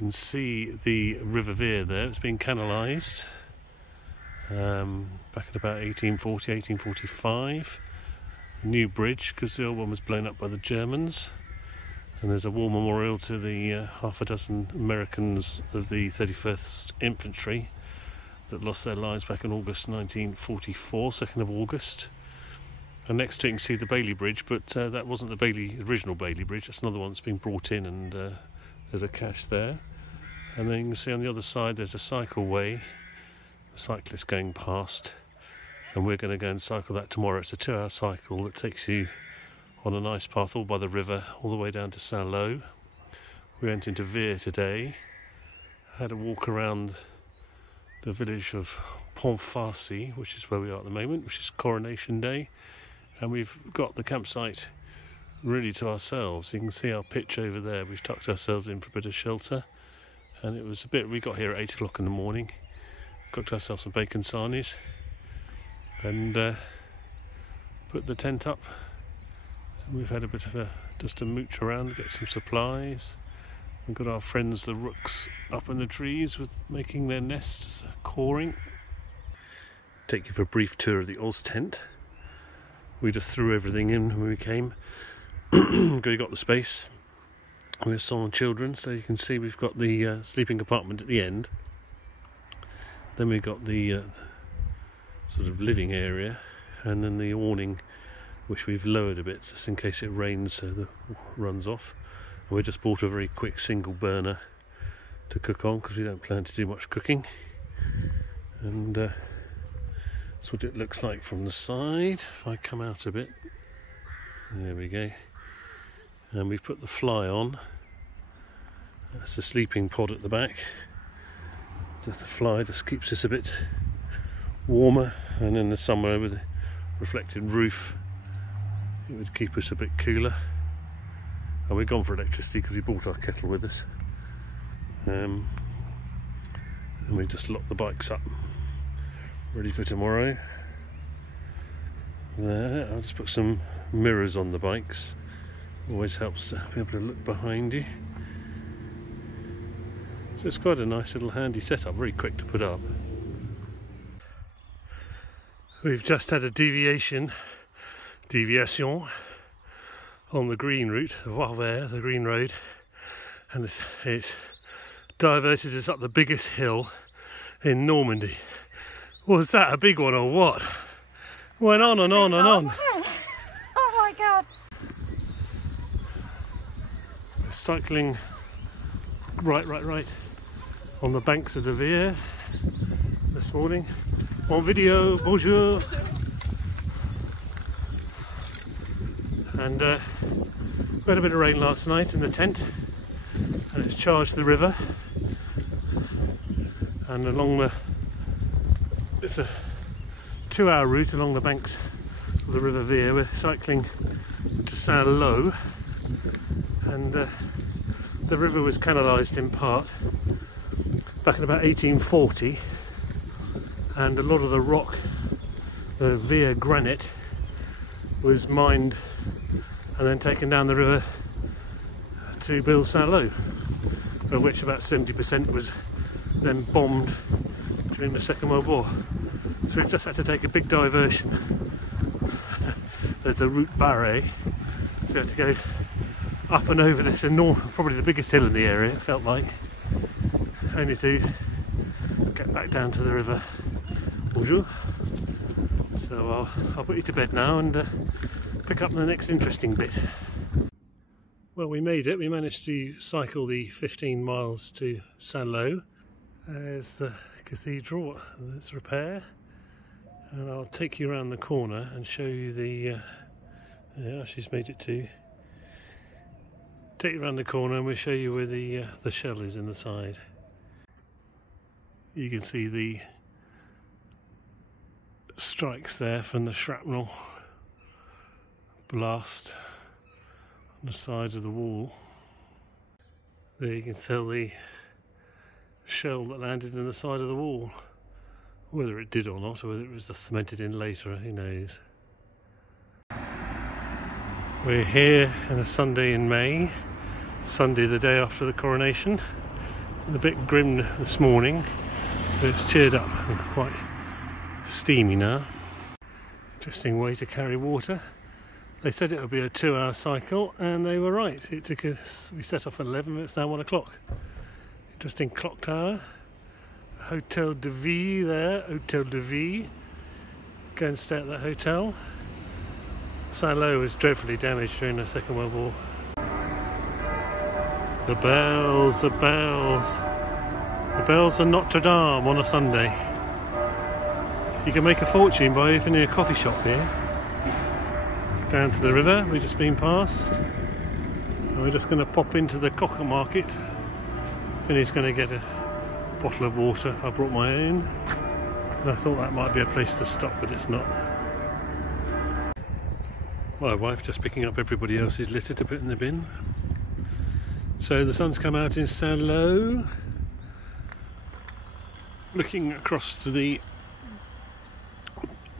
can see the River Veer there. It's been canalised back in about 1840, 1845. A new bridge, because the old one was blown up by the Germans. And there's a war memorial to the half a dozen Americans of the 31st Infantry that lost their lives back in August 1944, 2nd of August. And next to it you can see the Bailey Bridge, but that wasn't the original Bailey Bridge. That's another one that's been brought in, and there's a cache there. And then you can see on the other side there's a cycleway, a cyclist going past, and we're going to go and cycle that tomorrow. It's a 2-hour cycle that takes you on a nice path all by the river, all the way down to Saint-Lô. We went into Veer today, had a walk around the village of Pont Farcy, which is where we are at the moment, which is Coronation Day, and we've got the campsite really to ourselves. You can see our pitch over there. We've tucked ourselves in for a bit of shelter, and it was we got here at 8 o'clock in the morning, cooked ourselves some bacon sarnies, and put the tent up. And we've had a bit of just a mooch around, get some supplies. We've got our friends the rooks up in the trees with making their nests, cawing. Take you for a brief tour of the Oz tent. We just threw everything in when we came. We got the space. We're Silent Children, so you can see we've got the sleeping compartment at the end. Then we've got the sort of living area, and then the awning, which we've lowered a bit just in case it rains, so the runs off. And we just bought a very quick single burner to cook on, because we don't plan to do much cooking. And that's what it looks like from the side. If I come out a bit, there we go. And we've put the fly on. That's the sleeping pod at the back. The fly just keeps us a bit warmer, and in the summer with a reflected roof it would keep us a bit cooler. And we've gone for electricity because we brought our kettle with us, and we just locked the bikes up ready for tomorrow. There, I'll just put some mirrors on the bikes, always helps to be able to look behind you. So it's quite a nice little handy setup, very quick to put up. We've just had a deviation on the green route, the green road, and it's diverted us up the biggest hill in Normandy. Was that a big one or what? Went on and on and on. Oh my god. We're cycling right on the banks of the Veer this morning. On video, bonjour. And we had a bit of rain last night in the tent, and it's charged the river. And it's a 2-hour route along the banks of the River Veer. We're cycling to Saint-Lô, and the river was canalised in part back in about 1840, and a lot of the rock, the Veer granite, was mined and then taken down the river to build Saint-Lô, of which about 70% was then bombed during the Second World War. So we've just had to take a big diversion. There's a route barré, so we had to go up and over this enormous, probably the biggest hill in the area, it felt like, only to get back down to the river. Bonjour. So I'll put you to bed now and pick up the next interesting bit. Well, we made it. We managed to cycle the 15 miles to Saint-Lô. There's the cathedral and its repair, and I'll take you around the corner and show you the yeah, she's made it too. Take you around the corner and we'll show you where the shell is in the side. You can see the strikes there from the shrapnel blast on the side of the wall. There you can tell the shell that landed in the side of the wall. Whether it did or not, or whether it was just cemented in later, who knows. We're here on a Sunday in May, Sunday the day after the coronation, A bit grim this morning, but it's cheered up and quite steamy now. Interesting way to carry water. They said it would be a 2-hour cycle, and they were right. It took us, we set off at 11, it's now 1 o'clock. Interesting clock tower. Hotel de Ville there, Hotel de Ville. Go and stay at that hotel. Saint-Lô was dreadfully damaged during the Second World War. The bells, the bells. The bells of Notre Dame on a Sunday. You can make a fortune by opening a coffee shop here. Down to the river we've just been past, and we're just going to pop into the cocker market. Vinny's going to get a bottle of water. I brought my own, and I thought that might be a place to stop, but it's not. My wife just picking up everybody else's litter to put in the bin. So the sun's come out in Saint-Lô, looking across to the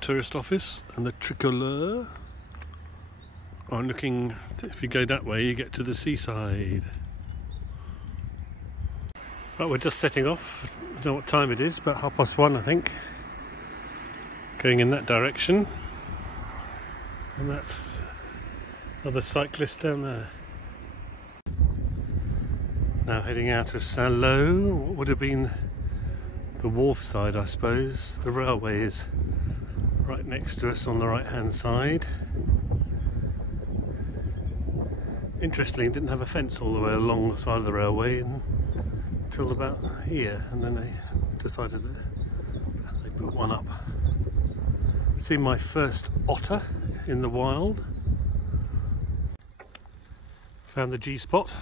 tourist office and the Tricolore. I'm looking, if you go that way you get to the seaside. Right, we're just setting off. I don't know what time it is, but 1:30 I think. Going in that direction. And that's another cyclist down there. Now heading out of Saint-Lô, what would have been the wharf side I suppose. The railway is right next to us on the right hand side. Interestingly, it didn't have a fence all the way along the side of the railway until about here, and then they decided that they put one up. Seen my first otter in the wild. Found the G-spot.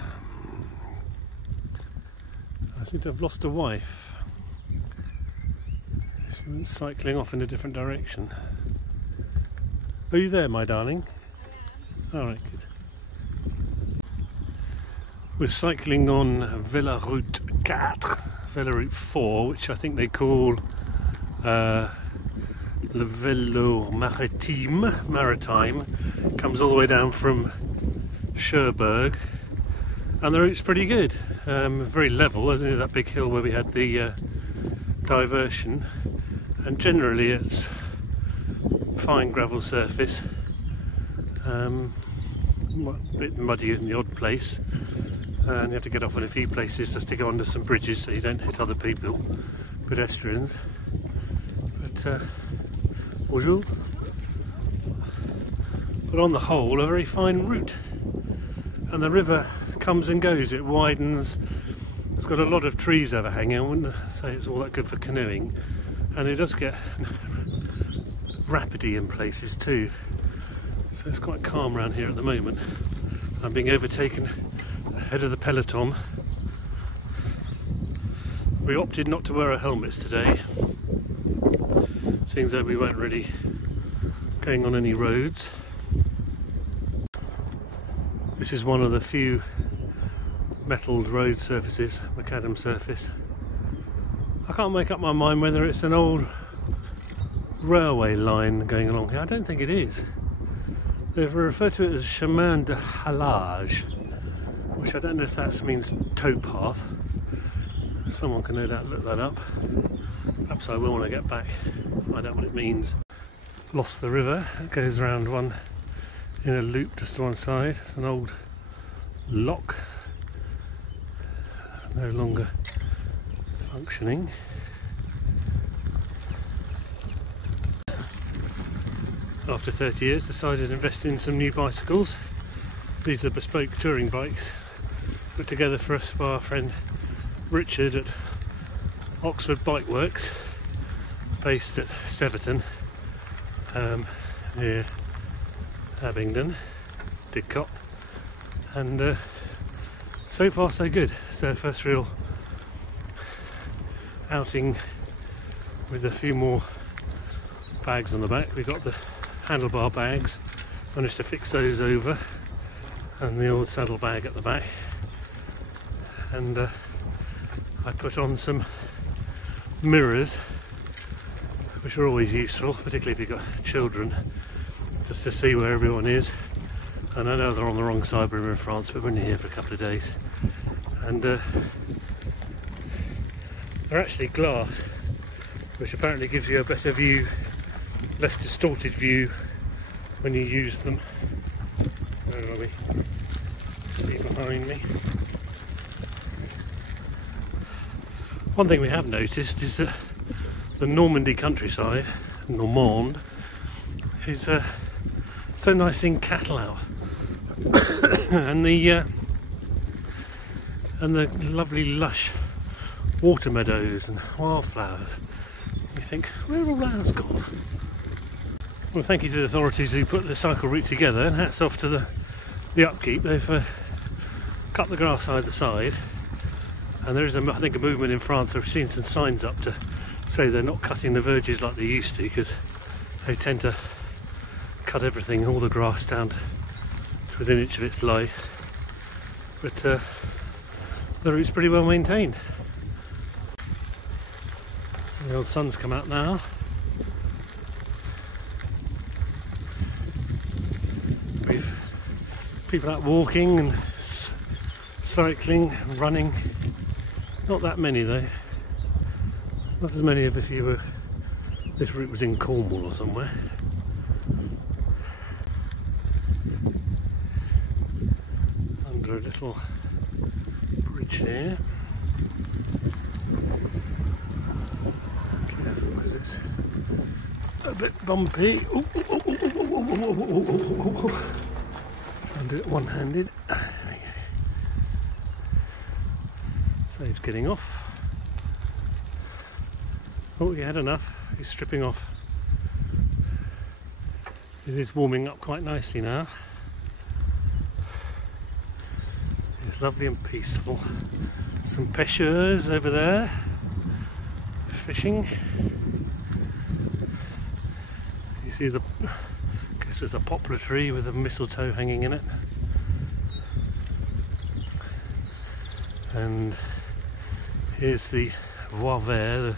I seem to have lost a wife. She went cycling off in a different direction. Are you there, my darling? Yeah. Alright, good. We're cycling on Route 4, which I think they call Le Vélo Maritime. Comes all the way down from Cherbourg, and the route's pretty good. Very level. There's only that big hill where we had the diversion, and generally it's fine gravel surface. A bit muddy in the odd place. And you have to get off in a few places just to go under some bridges so you don't hit other people, pedestrians. But bonjour. But on the whole, a very fine route. And the river comes and goes, it widens. It's got a lot of trees overhanging. I wouldn't say it's all that good for canoeing. And it does get rapidy in places too. So it's quite calm around here at the moment. I'm being overtaken ahead of the peloton. We opted not to wear our helmets today, seeing as though we weren't really going on any roads. This is one of the few metalled road surfaces, macadam surface. I can't make up my mind whether it's an old railway line going along here. I don't think it is. They've referred to it as chemin de halage, which I don't know if that means towpath. Someone can no doubt look that up. Perhaps I will when I get back, find out what it means. Lost the river. It goes around one in a loop just to one side. It's an old lock, no longer functioning. After 30 years, decided to invest in some new bicycles. These are bespoke touring bikes put together for us by our friend Richard at Oxford Bike Works, based at Steverton, near Abingdon, Didcot, and so far so good. So first real outing with a few more bags on the back. We got the handlebar bags, managed to fix those over, and the old saddle bag at the back, and I put on some mirrors, which are always useful, particularly if you've got children, just to see where everyone is. And I know they're on the wrong side when we're in France, but we're only here for a couple of days, and They're actually glass, which apparently gives you a better view, less distorted view when you use them. Where are we? See behind me. One thing we have noticed is that the Normandy countryside, Normand, is so nice seeing cattle out, and the lovely lush water meadows and wildflowers. You think, where are all those gone? Well, thank you to the authorities who put the cycle route together, and hats off to the upkeep. They've cut the grass either side, and there is, I think, a movement in France. I've seen some signs up to say they're not cutting the verges like they used to, because they tend to cut everything, all the grass down to within an inch of its life. But the route's pretty well maintained. The old sun's come out now. We've people out walking and cycling, running. Not that many though. Not as many as if you were. This route was in Cornwall or somewhere. Under a little bridge here. Careful because it's a bit bumpy. Ooh, ooh, ooh, ooh, ooh, ooh, ooh, ooh, ooh. I'll do it one-handed. Saves getting off. Oh, you had enough. He's stripping off. It is warming up quite nicely now. It's lovely and peaceful. Some pêcheurs over there fishing. You see the, I guess there's a poplar tree with a mistletoe hanging in it. And here's the voie vert,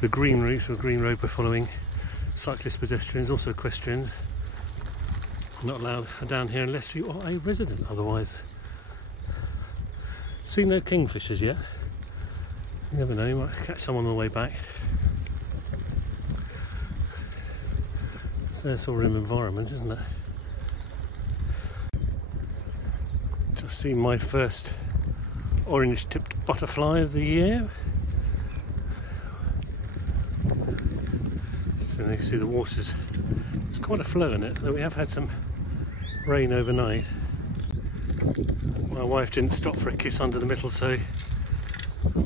the green route or green road we're following. Cyclists, pedestrians, also equestrians. Not allowed down here unless you are a resident, otherwise. See no kingfishers yet. You never know, you might catch some on the way back. So it's all in environment, isn't it? Just seen my first orange-tipped butterfly of the year. So you can see the water's, there's quite a flow in it, though we have had some rain overnight. My wife didn't stop for a kiss under the mistletoe.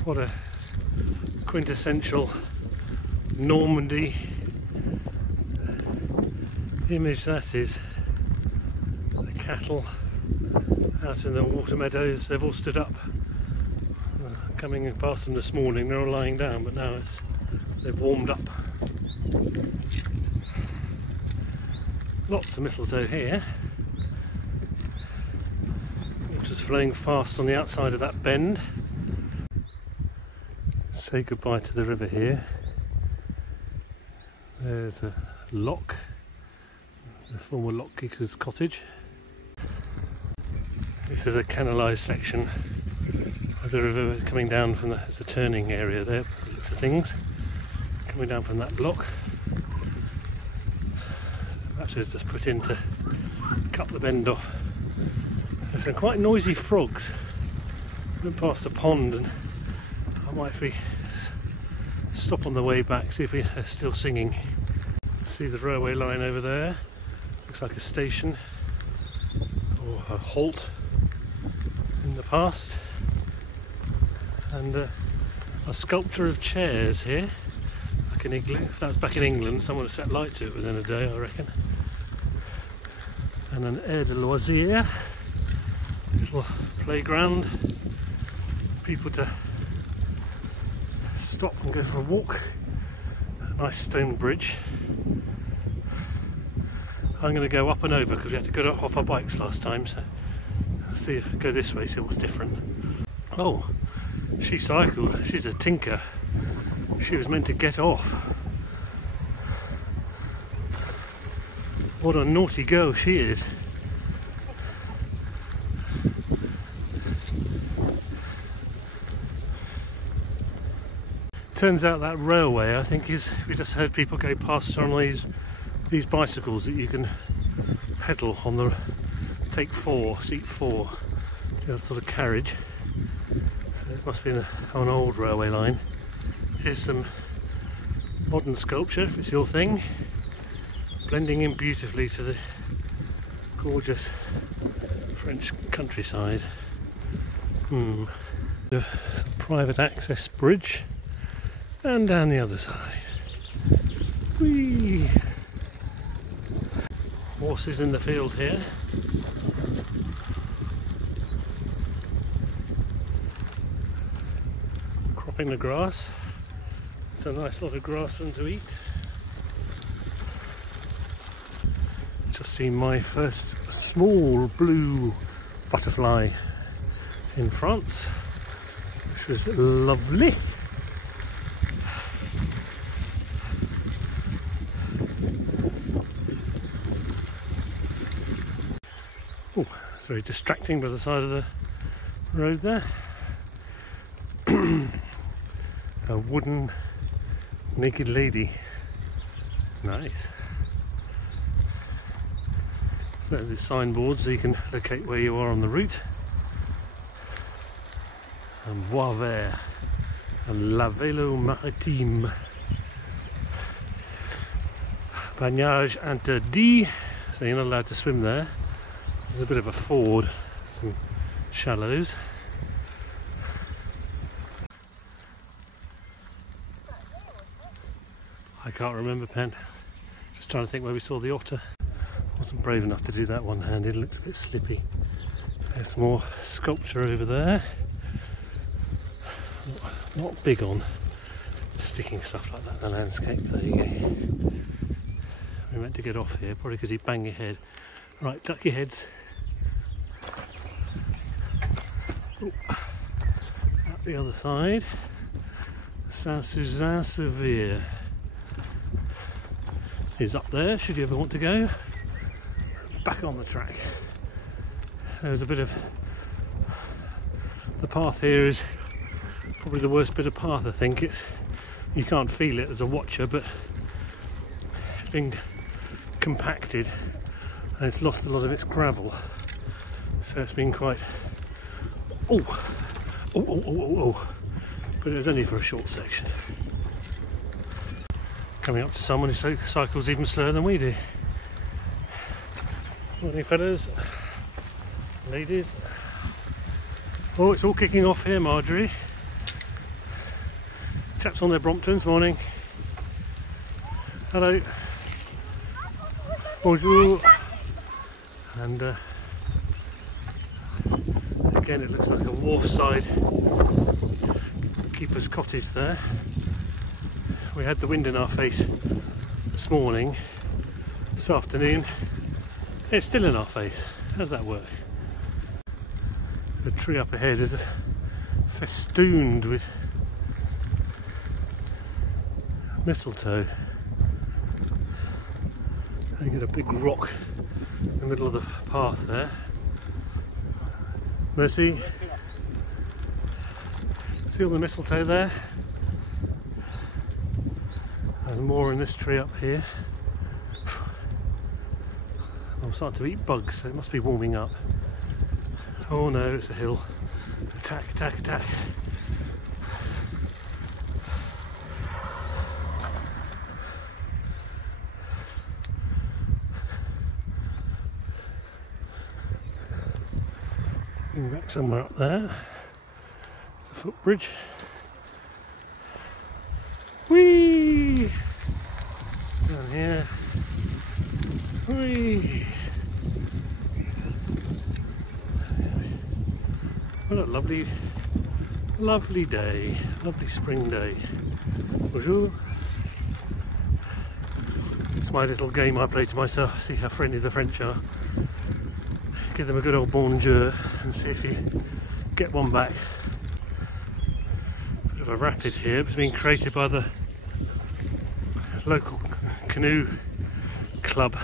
What a quintessential Normandy image that is. The cattle out in the water meadows, they've all stood up. Coming past them this morning, they're all lying down, but now they've warmed up. Lots of mistletoe here. Water's flowing fast on the outside of that bend. Say goodbye to the river here. There's a lock, the former lockkeeper's cottage. This is a canalised section of the river coming down from there's a turning area there, looks of things. Coming down from that lock. Perhaps it's just put in to cut the bend off. There's some quite noisy frogs. Went past the pond and I might stop on the way back, see if they're still singing. See the railway line over there. Looks like a station or a halt in the past. And a sculpture of chairs here, like an igloo. If that's back in England, someone would set light to it within a day, I reckon. And an aire de loisirs, little playground, people to stop and go for a walk. A nice stone bridge. I'm going to go up and over because we had to get off our bikes last time, so see if go this way, see what's different. Oh, she cycled. She's a tinker. She was meant to get off. What a naughty girl she is. Turns out that railway, I think, is, we just heard people go past on these bicycles that you can pedal on the seat 4, the other sort of carriage. So it must be an old railway line. Here's some modern sculpture, if it's your thing, blending in beautifully to the gorgeous French countryside. A private access bridge, and down the other side. Whee! Horses in the field here. Cropping the grass. It's a nice lot of grass for them to eat. Just seen my first small blue butterfly in France, which was lovely. Oh, it's very distracting by the side of the road there. A wooden naked lady. Nice. So there's signboards so you can locate where you are on the route. And Bois Vert and La Vélo Maritime. Baignage interdit, so you're not allowed to swim there. There's a bit of a ford, some shallows. I can't remember, Pen. Just trying to think where we saw the otter. Wasn't brave enough to do that one-handed, looked a bit slippy. There's more sculpture over there. Not big on sticking stuff like that in the landscape. There you go. We meant to get off here, probably because he'd bang your head. Right, duck your heads. Ooh. Out the other side. Saint-Suzanne-Severe is up there, should you ever want to go. Back on the track. There's a bit of... The path here is probably the worst bit of path, I think. You can't feel it as a watcher, but it's been compacted and it's lost a lot of its gravel. So it's been quite... Oh! But it was only for a short section. Coming up to someone who cycles even slower than we do. Morning, fellas, ladies. Oh, it's all kicking off here, Marjorie. Chaps on their Bromptons, morning. Hello. Bonjour. And again, it looks like a wharfside keeper's cottage there. We had the wind in our face this morning. This afternoon, it's still in our face. How does that work? The tree up ahead is festooned with mistletoe. You get a big rock in the middle of the path there. Mercy. See all the mistletoe there? There's more in this tree up here. I'm starting to eat bugs, so it must be warming up. Oh no, it's a hill. Attack, attack, attack. Back somewhere up there. It's a footbridge. Whee! Down here. Whee! What a lovely, lovely day. Lovely spring day. Bonjour. It's my little game I play to myself. See how friendly the French are. Give them a good old bonjour and see if you get one back. Bit of a rapid here. It's been created by the local canoe club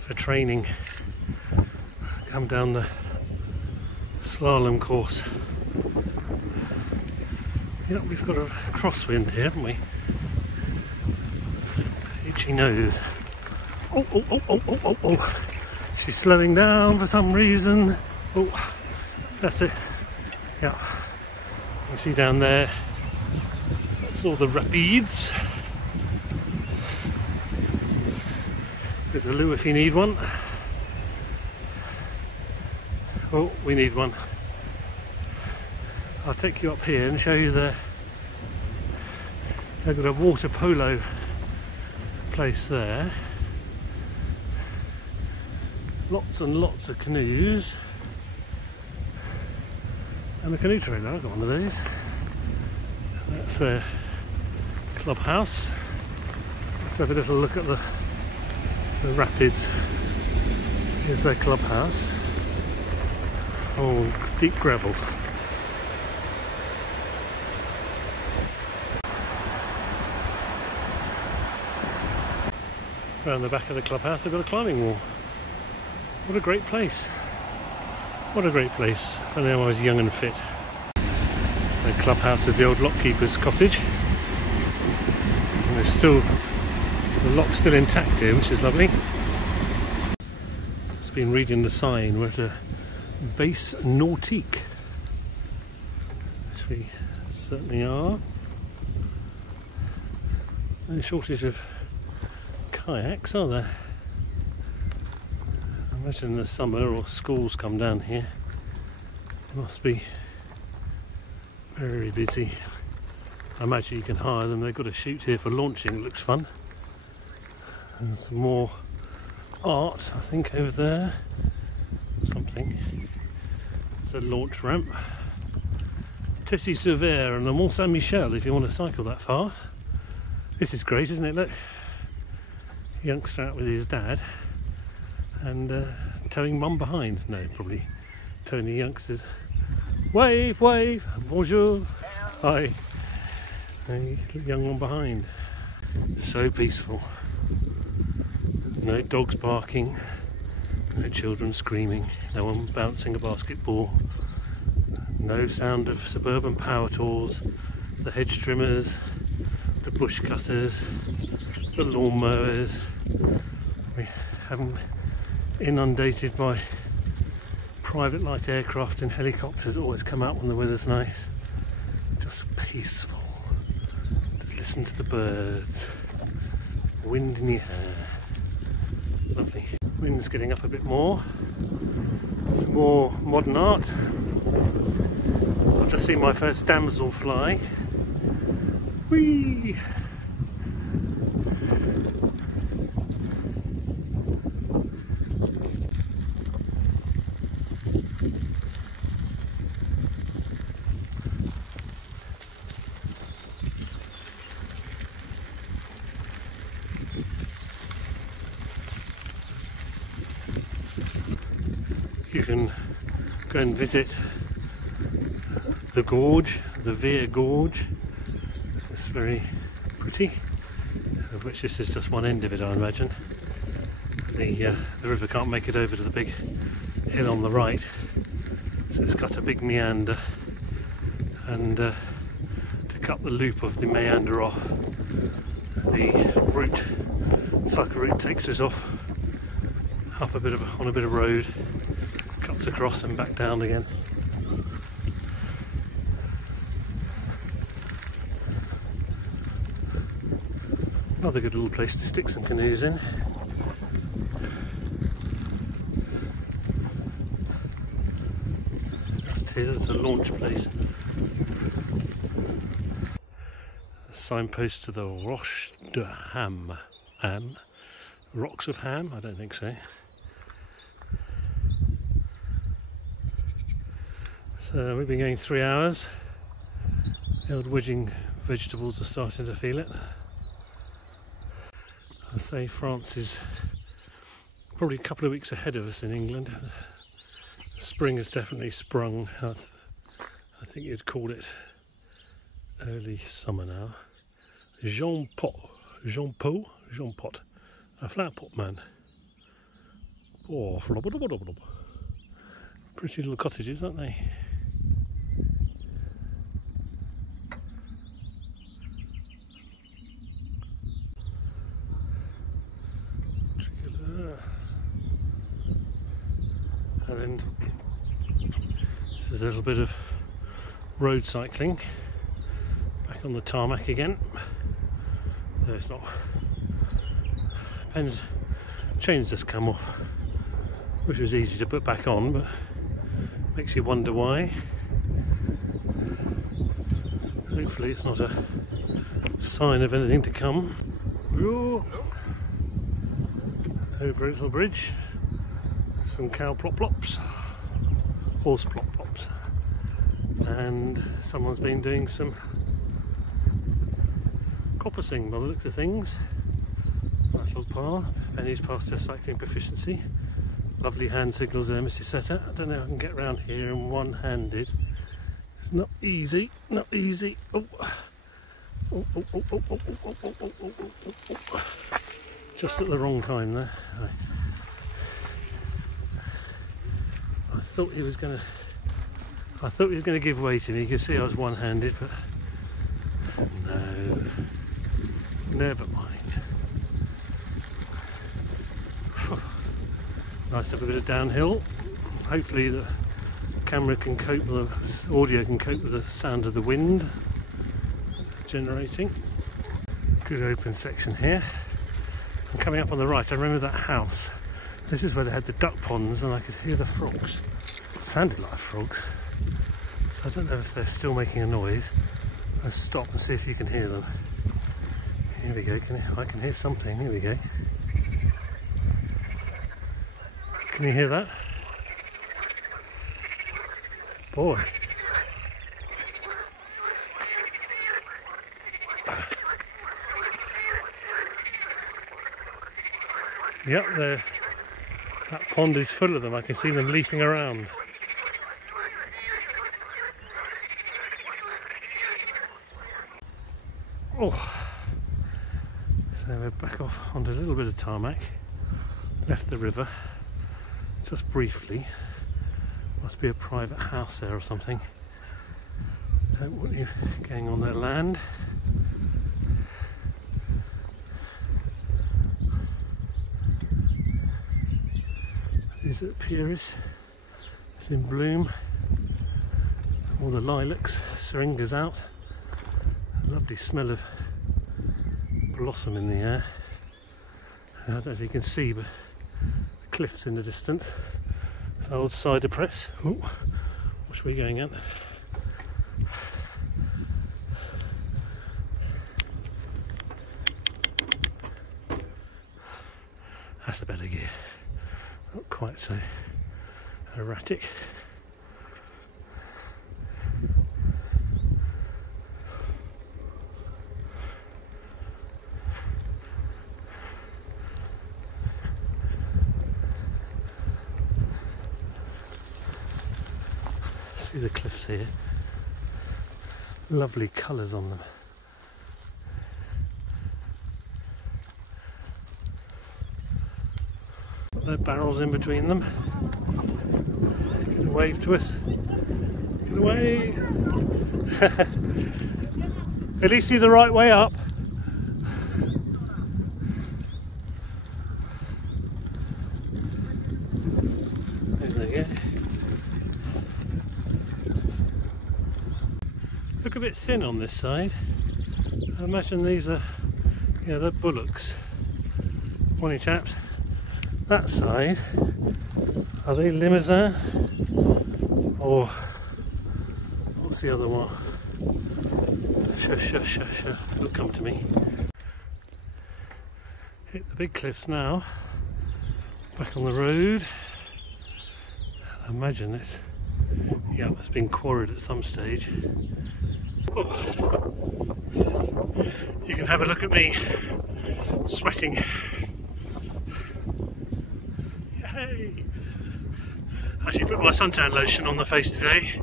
for training. Come down the slalom course. Yep, we've got a crosswind here, haven't we? Itchy nose. Oh, oh, oh, oh, oh, oh, oh. She's slowing down for some reason. Oh, that's it. Yeah. You see down there, that's all the rapids. There's a loo if you need one. Oh, we need one. I'll take you up here and show you the... They've got a water polo place there. Lots and lots of canoes. And a canoe trailer, I've got one of these. That's their clubhouse. Let's have a little look at the rapids. Here's their clubhouse. Oh, deep gravel. Around the back of the clubhouse they've got a climbing wall. What a great place. What a great place. If only I was young and fit. The clubhouse is the old lockkeeper's cottage. And there's still, the lock's still intact here, which is lovely. Just been reading the sign. We're at a base nautique. Which we certainly are. No shortage of kayaks, are there? I imagine in the summer or schools come down here. It must be very busy. I imagine you can hire them. They've got a chute here for launching. It looks fun. And some more art, I think, over there. Something. It's a launch ramp. Tessy-sur-Ver and the Mont Saint-Michel if you want to cycle that far. This is great, isn't it? Look. Youngster out with his dad and towing mum behind. No, probably towing the youngsters. Wave, wave, bonjour. Hi. The young one behind. So peaceful. No dogs barking, no children screaming, no one bouncing a basketball, no sound of suburban power tools, the hedge trimmers, the bush cutters, the lawnmowers. We haven't inundated by private light aircraft and helicopters that always come out when the weather's nice. Just peaceful. Just listen to the birds. Wind in your hair. Lovely. Wind's getting up a bit more. Some more modern art. I've just seen my first damselfly. Whee! You can go and visit the gorge, the Veer Gorge. It's very pretty, of which this is just one end of it, I imagine. The river can't make it over to the big hill on the right, so it's got a big meander, and to cut the loop of the meander off, the cycle route takes us off up a bit of on a bit of road, cuts across and back down again. Another good little place to stick some canoes in. Just here, there's a launch place. A signpost to the Roche de Ham. Rocks of Ham? I don't think so. So we've been going 3 hours. The old wedging vegetables are starting to feel it. I say France is probably a couple of weeks ahead of us in England. Spring has definitely sprung. I think you'd call it early summer now. Jean Pot. A flower pot man. Oh, pretty little cottages, aren't they? And then this is a little bit of road cycling. Back on the tarmac again. No, it's not. Depends. Chains just come off, which was easy to put back on, but makes you wonder why. Hopefully it's not a sign of anything to come. Ooh. Over a little bridge, some cow plop plops, horse plop plops, and someone's been doing some coppicing by the looks of things. Nice little par. Penny's past her cycling proficiency. Lovely hand signals there, Mr. Setter. I don't know if I can get around here in one-handed. It's not easy, not easy. Oh. Oh, oh, oh, oh, oh, oh, oh, oh, oh, oh, oh. Just at the wrong time there. Right. I thought he was gonna give way to me. You can see I was one-handed, but no. Never mind. Nice to have a bit of downhill. Hopefully the camera can cope with the audio can cope with the sound of the wind generating. Good open section here. And coming up on the right, I remember that house. This is where they had the duck ponds, and I could hear the frogs. It sounded like frogs. So I don't know if they're still making a noise. Let's stop and see if you can hear them. Here we go. I can hear something. Here we go. Can you hear that? Boy. Yep, that pond is full of them. I can see them leaping around. Oh, so we're back off onto a little bit of tarmac. Left the river just briefly. Must be a private house there or something. Don't want you going on their land. Is it Pyrrhus? It's in bloom. All the lilacs, syringas out. A lovely smell of blossom in the air. I don't know if you can see, but the cliffs in the distance. It's old cider press. Ooh, which are we going at? That's a better gear. Not quite so erratic. See the cliffs here. Lovely colours on them. Got their barrels in between them. Gonna wave to us. Get away! At least see the right way up. There they go. Look a bit thin on this side. I imagine these are, they're bullocks. Morning chaps. That side, are they Limousin? Or what's the other one? Shush, shush, shush, shush. It'll come to me. Hit the big cliffs now. Back on the road. I imagine it. Yeah, it's been quarried at some stage. Oh. You can have a look at me sweating. Yay! Actually put my suntan lotion on the face today,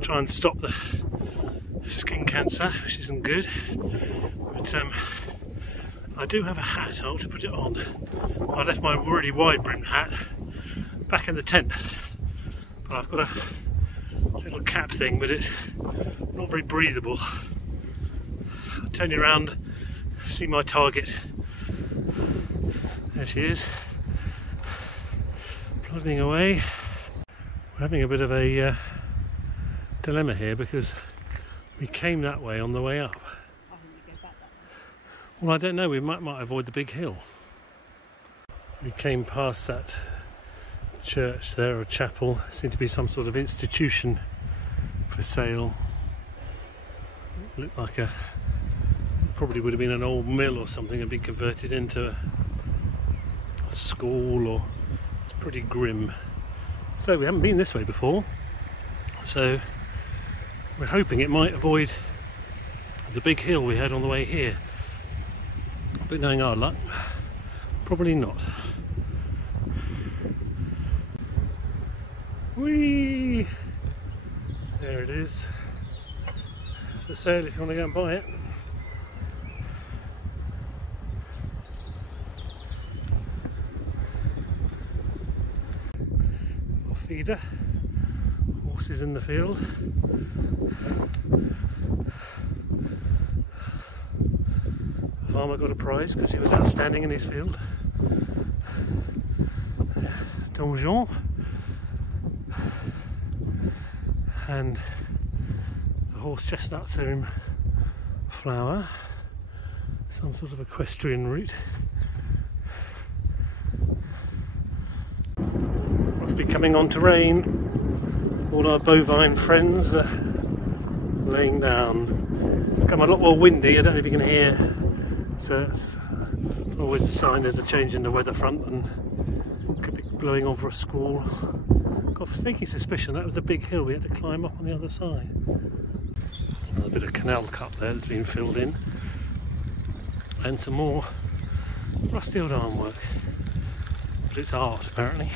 try and stop the skin cancer, which isn't good. But I do have a hat. I ought to put it on. I left my really wide brimmed hat back in the tent, but I've got a little cap thing, but it's not very breathable. I'll turn you around, see my target. There she is, plodding away. We're having a bit of a dilemma here because we came that way on the way up. I think we go back that way. Well, I don't know, we might avoid the big hill. We came past that church there, or chapel. It seemed to be some sort of institution for sale. Looked like probably would have been an old mill or something and been converted into a school, or it's pretty grim. So we haven't been this way before, so we're hoping it might avoid the big hill we had on the way here, but knowing our luck, probably not. Whee! There it is. It's for sale if you want to go and buy it. Our feeder. Horses in the field. The farmer got a prize because he was outstanding in his field. Donjon. And the horse chestnuts are in flower, some sort of equestrian route. Must be coming on to rain. All our bovine friends are laying down. It's become a lot more windy, I don't know if you can hear, so it's always a sign there's a change in the weather front and could be blowing on for a squall. Got a sneaky suspicion that was a big hill we had to climb up on the other side. Another bit of canal cut there that's been filled in, and some more rusty old ironwork, but it's art apparently.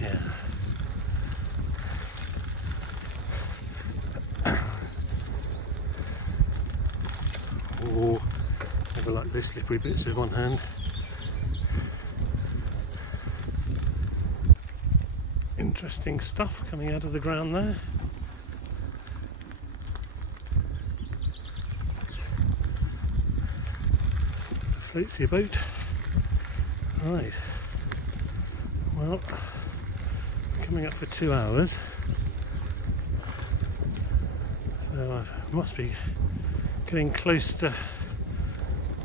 Yeah. Oh, never like those slippery bits with one hand. Interesting stuff coming out of the ground there. A floatsy boat. Right. Well, coming up for 2 hours. So I must be getting close to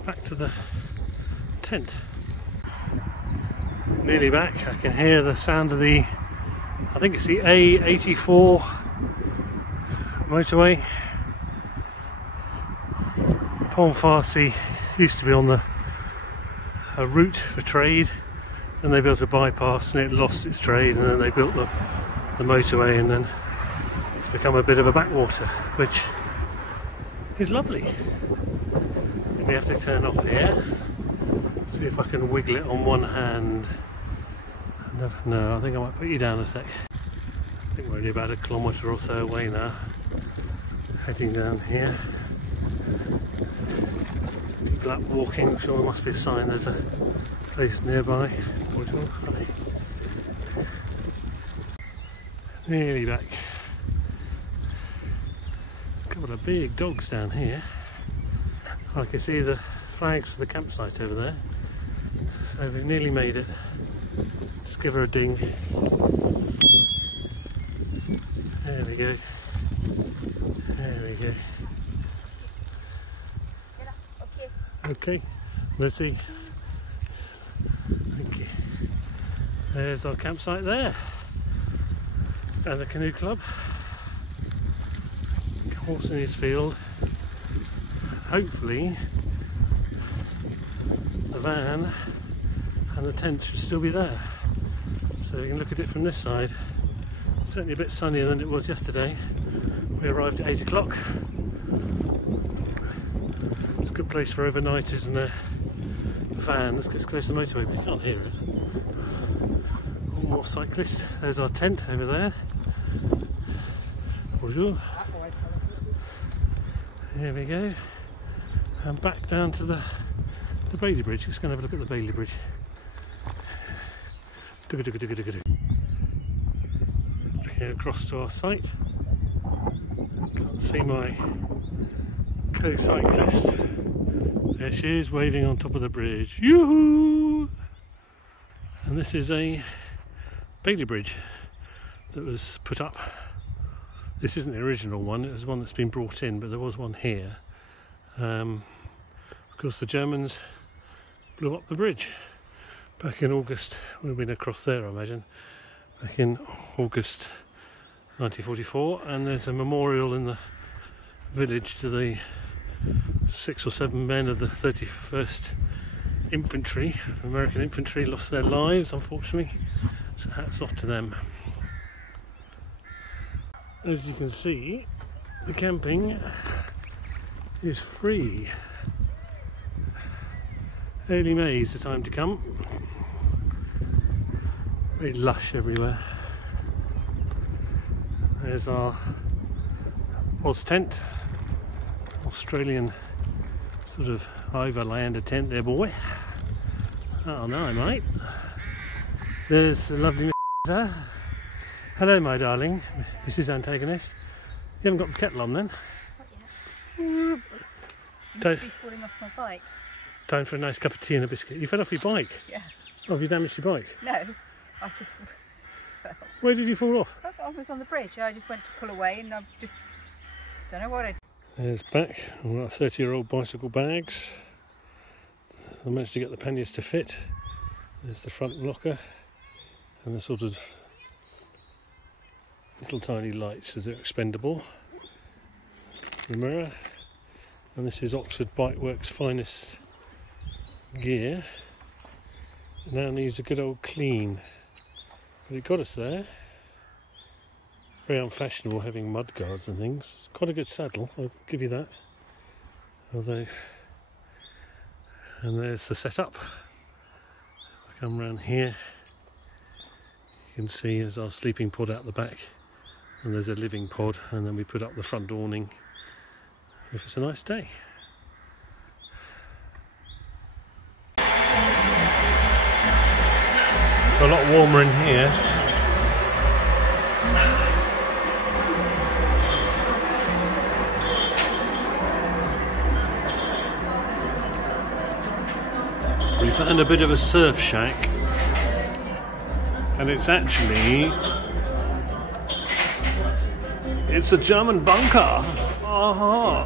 back to the tent. Nearly back. I can hear the sound of the, I think it's the A84 motorway. Pont Farcy used to be on a route for trade, and they built a bypass and it lost its trade, and then they built the motorway, and then it's become a bit of a backwater, which is lovely. We have to turn off here. See if I can wiggle it on one hand. No, I think I might put you down a sec. I think we're only about 1 kilometre or so away now. Heading down here. People up walking, I'm sure there must be a sign there's a place nearby. Nearly back. A couple of big dogs down here. I can see the flags for the campsite over there. So we've nearly made it. Just give her a ding. There we go. There we go. Okay, let's see. Thank you. There's our campsite there. And the canoe club. Horse in his field. Hopefully the van and the tent should still be there, so we can look at it from this side. Certainly a bit sunnier than it was yesterday. We arrived at 8 o'clock. It's a good place for overnighters and vans, because it's close to the motorway, but you can't hear it. All more cyclists. There's our tent over there. Bonjour. Here we go. And back down to the Bailey Bridge. Just going to have a look at the Bailey Bridge. Looking across to our site. Can't see my co-cyclist. There she is, waving on top of the bridge. Yoo-hoo! And this is a Bailey Bridge, that was put up. This isn't the original one, it was one that's been brought in, but there was one here. Of course the Germans blew up the bridge back in August. We've been across there, I imagine, back in August 1944, and there's a memorial in the village to the 6 or 7 men of the 31st Infantry, American infantry, lost their lives unfortunately, so hats off to them. As you can see, the camping is free. Early May is the time to come. Very lush everywhere. There's our Oz tent, Australian sort of overlander tent there, boy. Oh no, mate. There's the lovely Mr. Hello, my darling, Mrs. Antagonist. You haven't got the kettle on then? Not yet. You must be falling off my bike. Time for a nice cup of tea and a biscuit. You fell off your bike? Yeah. Oh, have you damaged your bike? No, I just fell. Where did you fall off? I was on the bridge. I just went to pull away and I just don't know what I did. There's back, all our 30-year-old bicycle bags. I managed to get the panniers to fit. There's the front locker and the sort of little tiny lights that are expendable. The mirror, and this is Oxford Bike Works' finest gear. It now needs a good old clean, but it got us there. Very unfashionable having mud guards and things. It's quite a good saddle, I'll give you that. Although, and there's the setup. If I come round here, you can see there's our sleeping pod out the back, and there's a living pod, and then we put up the front awning if it's a nice day. It's a lot warmer in here. We found a bit of a surf shack, and it's actually a German bunker. Aha!